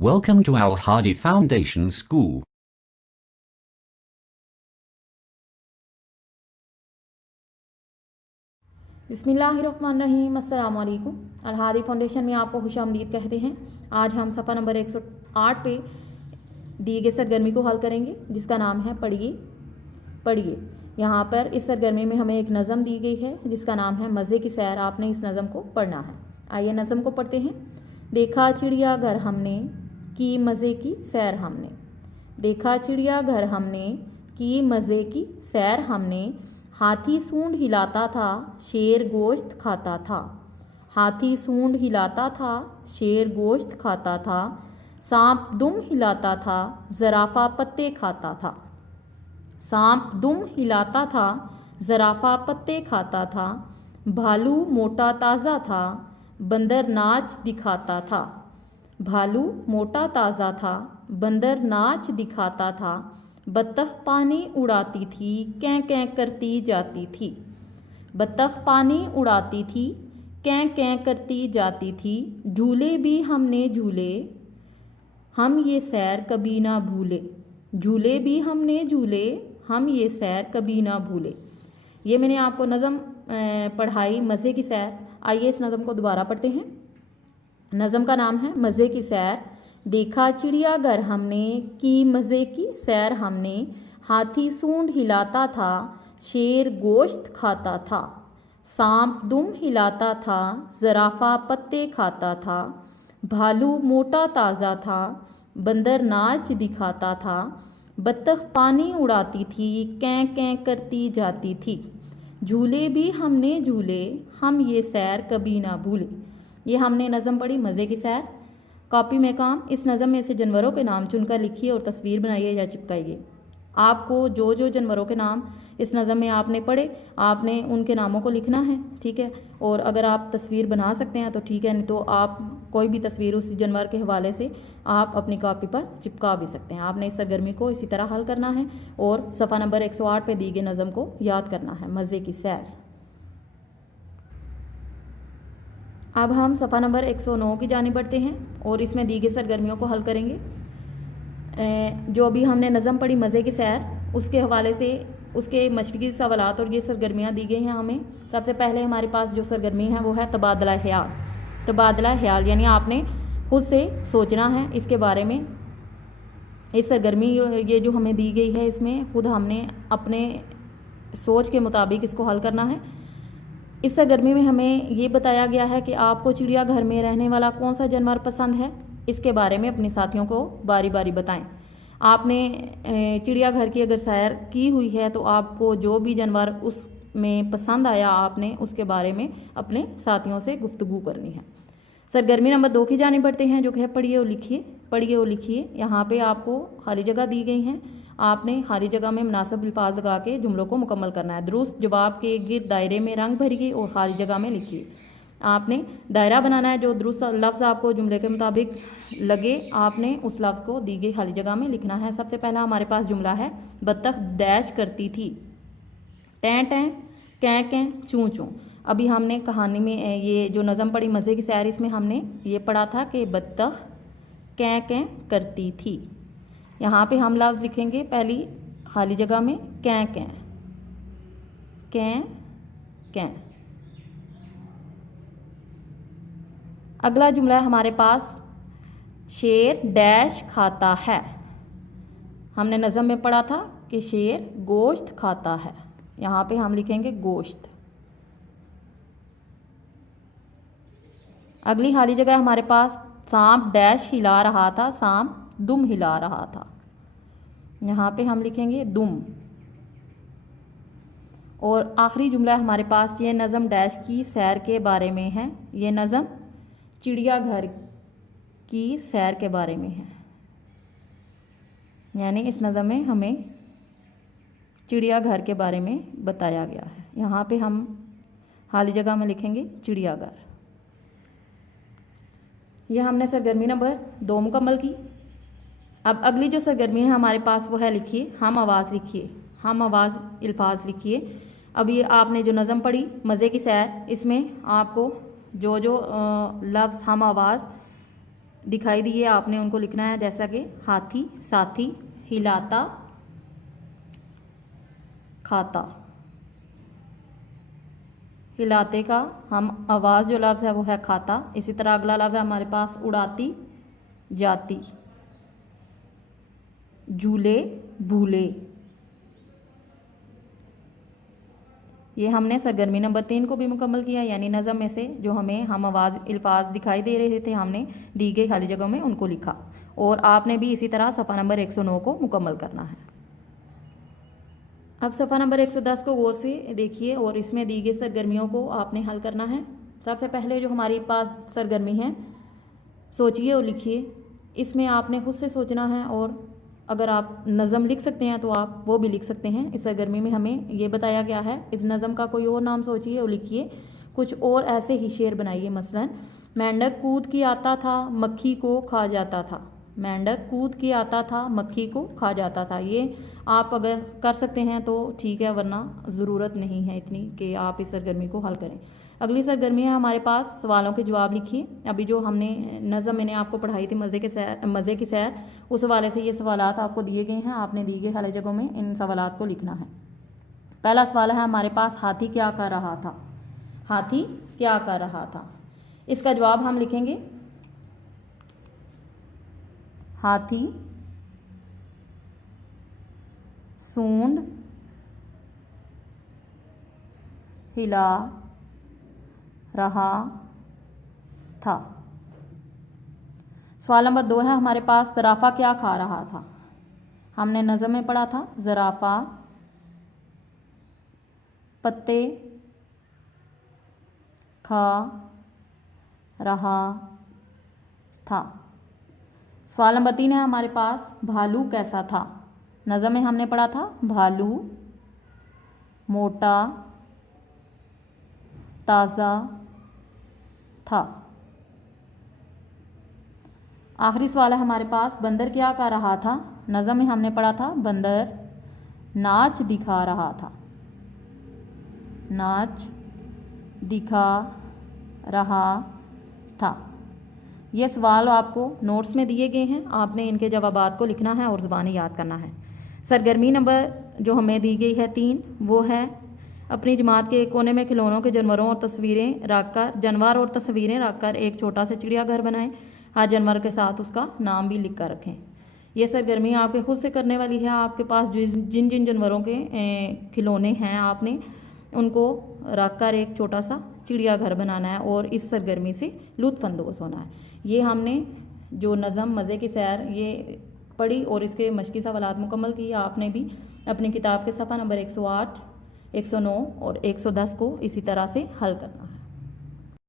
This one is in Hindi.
Welcome to Al Hadi Foundation School. बिस्मिल्लाहिर्रहमानिर्रहीम। अस्सलाम वालेकुम। अल हादी फाउंडेशन में आपको खुशामदीद कहते हैं। आज हम सफ़ा नंबर 108 पे दी गई सरगर्मी को हल करेंगे, जिसका नाम है पढ़िए पढ़िए। यहाँ पर इस सरगर्मी में हमें एक नज़म दी गई है जिसका नाम है मज़े की सैर। आपने इस नज़म को पढ़ना है। आइए नज़म को पढ़ते हैं। देखा चिड़िया घर हमने की मज़े की सैर हमने, देखा चिड़िया घर हमने की मज़े की सैर हमने। हाथी सूंड हिलाता था, शेर गोश्त खाता था। हाथी सूंड हिलाता था, शेर गोश्त खाता था। सांप दुम हिलाता था, ज़राफ़ा पत्ते खाता था। सांप दुम हिलाता था, ज़राफ़ा पत्ते खाता था। भालू मोटा ताज़ा था, बंदर नाच दिखाता था। भालू मोटा ताज़ा था, बंदर नाच दिखाता था। बत्तख पानी उड़ाती थी, कैं कैं करती जाती थी। बत्तख पानी उड़ाती थी, कैं कैं करती जाती थी। झूले भी हमने झूले, हम ये सैर कभी ना भूले। झूले भी हमने झूले, हम ये सैर कभी ना भूले। ये मैंने आपको नज़म पढ़ाई मज़े की सैर। आइए इस नज़म को दोबारा पढ़ते हैं। नज़म का नाम है मज़े की सैर। देखा चिड़िया घर हमने की मज़े की सैर हमने। हाथी सूंड हिलाता था, शेर गोश्त खाता था। सांप दुम हिलाता था, ज़राफ़ा पत्ते खाता था। भालू मोटा ताज़ा था, बंदर नाच दिखाता था। बत्तख पानी उड़ाती थी, कैं कैं करती जाती थी। झूले भी हमने झूले, हम ये सैर कभी ना भूले। ये हमने नज़म पढ़ी मज़े की सैर। कॉपी में काम। इस नज़म में से जानवरों के नाम चुनकर लिखिए और तस्वीर बनाइए या चिपकाइए। आपको जो जो जानवरों के नाम इस नज़म में आपने पढ़े, आपने उनके नामों को लिखना है, ठीक है। और अगर आप तस्वीर बना सकते हैं तो ठीक है, नहीं तो आप कोई भी तस्वीर उस जानवर के हवाले से आप अपनी कॉपी पर चिपका भी सकते हैं। आपने इस सरगर्मी को इसी तरह हल करना है और सफ़ा नंबर 108 पे दी गई नज़म को याद करना है, मज़े की सैर। अब हम सफ़ा नंबर 109 की जानिब बढ़ते हैं और इसमें दी गई सरगर्मियों को हल करेंगे। जो अभी हमने नज़म पढ़ी मज़े की सैर, उसके हवाले से उसके मशक़ी सवालात और ये सरगर्मियाँ दी गई हैं हमें। सबसे पहले हमारे पास जो सरगर्मी है वो है तबादला ख्याल। तबादला ख्याल यानी आपने खुद से सोचना है इसके बारे में। इस सरगर्मी ये जो हमें दी गई है, इसमें खुद हमने अपने सोच के मुताबिक इसको हल करना है। इस सरगर्मी में हमें ये बताया गया है कि आपको चिड़ियाघर में रहने वाला कौन सा जानवर पसंद है, इसके बारे में अपने साथियों को बारी बारी बताएं। आपने चिड़ियाघर की अगर सैर की हुई है तो आपको जो भी जानवर उसमें पसंद आया, आपने उसके बारे में अपने साथियों से गुफ्तगू करनी है। सरगर्मी नंबर 2 की जानिब बढ़ते हैं, जो कि है पढ़िए और लिखिए। पढ़िए और लिखिए। यहाँ पे आपको खाली जगह दी गई हैं। आपने खाली जगह में मुनासिब अल्फाज लगा के जुमलों को मुकम्मल करना है। दुरुस्त जवाब के गिर्द दायरे में रंग भरिए और खाली जगह में लिखिए। आपने दायरा बनाना है, जो दुरुस्त लफ्ज़ आपको जुमले के मुताबिक लगे, आपने उस लफ्ज़ को दी गई खाली जगह में लिखना है। सबसे पहला हमारे पास जुमला है, बत्तख डैश करती थी, टें टें, कैं कैं, चूँ चूँ। अभी हमने कहानी में ये जो नज़म पढ़ी मज़े की सैर, इसमें हमने ये पढ़ा था कि बत्तख कैं कैं करती थी। यहाँ पे हम लफ्ज़ लिखेंगे पहली खाली जगह में कैं कैं, कैं कैं। अगला जुमला है हमारे पास, शेर डैश खाता है। हमने नज़म में पढ़ा था कि शेर गोश्त खाता है। यहाँ पे हम लिखेंगे गोश्त। अगली खाली जगह हमारे पास, सांप डैश हिला रहा था, सांप दुम हिला रहा था। यहाँ पे हम लिखेंगे दुम। और आखिरी जुमला हमारे पास, ये नज़म डैश की सैर के बारे में है। ये नज़म चिड़ियाघर की सैर के बारे में है। यानी इस नज़म में हमें चिड़ियाघर के बारे में बताया गया है। यहाँ पे हम खाली जगह में लिखेंगे चिड़ियाघर। यह हमने सरगर्मी नंबर 2 मुकम्मल की। अब अगली जो सरगर्मी है हमारे पास वो है, लिखिए हम आवाज़ लिखिए, हम आवाज़ अल्फाज लिखिए। अभी आपने जो नज़म पढ़ी मज़े की सैर, इसमें आपको जो जो लफ्ज़ हम आवाज़ दिखाई दिए आपने उनको लिखना है, जैसा कि हाथी, साथी, हिलाता, खाता। हिलाते का हम आवाज़ जो लफ्ज़ है वो है खाता। इसी तरह अगला लफ्ज़ है हमारे पास उड़ाती, जाती, झूले, भूले। ये हमने सरगर्मी नंबर 3 को भी मुकम्मल किया, यानी नज़म में से जो हमें हम आवाज़ अल्फाज दिखाई दे रहे थे हमने दी गई खाली जगहों में उनको लिखा। और आपने भी इसी तरह सफ़ा नंबर 109 को मुकम्मल करना है। अब सफ़ा नंबर 110 को गौर से देखिए और इसमें दी गई सरगर्मियों को आपने हल करना है। सबसे पहले जो हमारे पास सरगर्मी है, सोचिए और लिखिए। इसमें आपने खुद से सोचना है और अगर आप नज़म लिख सकते हैं तो आप वो भी लिख सकते हैं। इस सरगर्मी में हमें ये बताया गया है, इस नज़म का कोई और नाम सोचिए और लिखिए। कुछ और ऐसे ही शेर बनाइए। मसलन, मेंढक कूद के आता था, मक्खी को खा जाता था। मेंढक कूद के आता था, मक्खी को खा जाता था। ये आप अगर कर सकते हैं तो ठीक है, वरना ज़रूरत नहीं है इतनी कि आप इस सरगर्मी को हल करें। अगली सरगर्मी है हमारे पास, सवालों के जवाब लिखिए। अभी जो हमने नज़म मैंने आपको पढ़ाई थी मज़े की सैर, उस हवाले से ये सवालात आपको दिए गए हैं। आपने दी गई खाली जगहों में इन सवालात को लिखना है। पहला सवाल है हमारे पास, हाथी क्या कर रहा था। हाथी क्या कर रहा था, इसका जवाब हम लिखेंगे हाथी सूंड हिला रहा था। सवाल नंबर 2 है हमारे पास, ज़राफ़ा क्या खा रहा था। हमने नज़म में पढ़ा था, ज़राफ़ा पत्ते खा रहा था। सवाल नंबर 3 है हमारे पास, भालू कैसा था। नज़म में हमने पढ़ा था, भालू मोटा ताज़ा था। आखिरी सवाल है हमारे पास, बंदर क्या कर रहा था। नज़म में हमने पढ़ा था, बंदर नाच दिखा रहा था। नाच दिखा रहा था। ये सवाल आपको नोट्स में दिए गए हैं, आपने इनके जवाबात को लिखना है और ज़ुबानी याद करना है। सरगर्मी नंबर जो हमें दी गई है 3, वो है अपनी जमात के एक कोने में खिलौनों के जानवर और तस्वीरें रखकर एक छोटा सा चिड़ियाघर बनाएं। हर जानवर के साथ उसका नाम भी लिख कर रखें। ये सरगर्मी आपके खुद से करने वाली है। आपके पास जिन जिन जानवरों के खिलौने हैं आपने उनको रख कर एक छोटा सा चिड़ियाघर बनाना है और इस सरगर्मी से लुत्फ़अंदोज़ होना है। ये हमने जो नज़म मज़े की सैर ये पढ़ी और इसके मश्की सवालात मुकम्मल किए। आपने भी अपनी किताब के सफ़ा नंबर 108, 109 और 110 को इसी तरह से हल करना है।